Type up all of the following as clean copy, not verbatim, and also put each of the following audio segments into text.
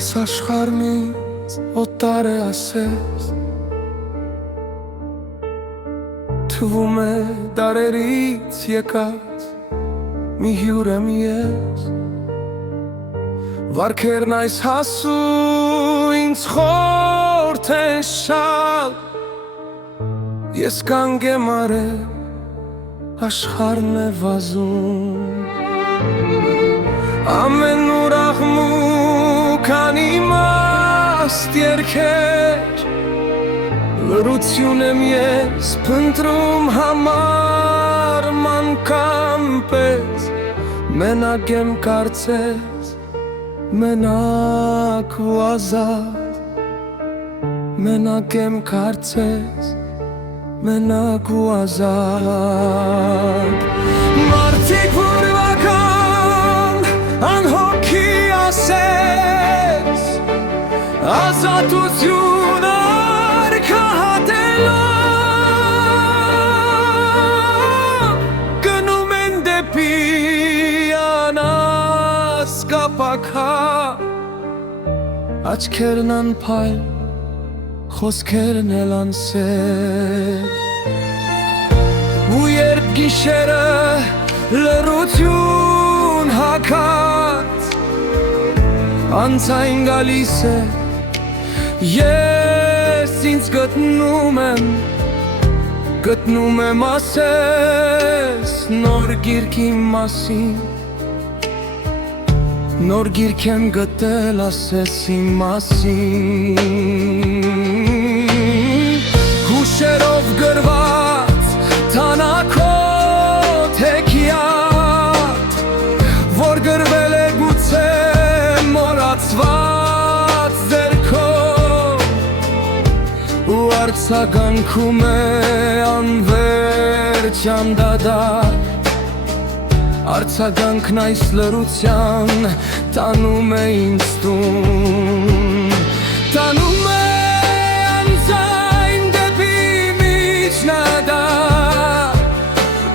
այս աշխարհն ինձ օտար է ասես, թվում է դարերից եկած մի հյուր եմ ես, վարքերն այս հասու ինձ խորթ են շալ, ես կանգ եմ արել, աշխարհն է վազում, ամեն ուրախ մուքան իմաստ երգեր, լռություն եմ ես փնտրում համար մանկան պես, մենակ եմ կարծես, մենակ ու ազատ, մենակ եմ կարծես, մենակ ու ազատ, մարդիկ ուրվական անհոգի ասես, ազատություն արքահատելով, գնում են դեպի անասկապակա, աչքերն անփայլ, խոսքերն էլ անսեր, ու երբ գիշերը լռություն հագած, անցայն գալիս է, ես ինձ գտնում եմ ասես, նոր գիրք իմ մասին, նոր գիրք եմ գտել ասես իմ մասին, հուշերով գրված թանաքոտ հեքիաթ, որ գրվել է գուցե մոռացված ձեռքով, ու արձագանքում է անվերջ անդադար, արձագանքն այս լռության տանում է ինձ տուն, տանում է անձայն դեպի միջնադար,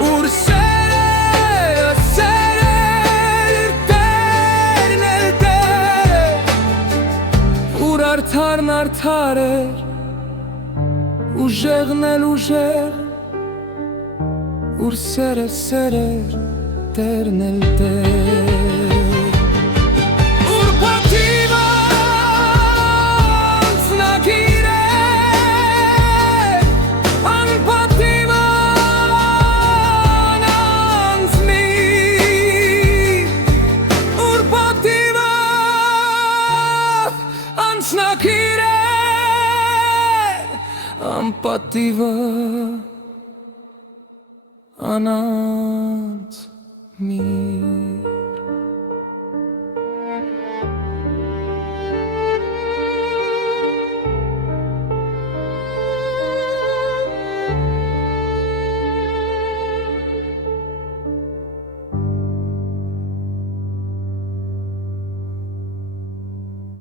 ուր սերը սերեր տերն էլ տեր, ուր արդարն արդար էր, ուժեղն էլ ուժեղ, ուր սերը սերեր տերն էլ տեր, ուր պատիվը անձնագիր է, անպատիվը անանձնի, ուր պատիվը անձնագիր է, անպատիվը անանձնի.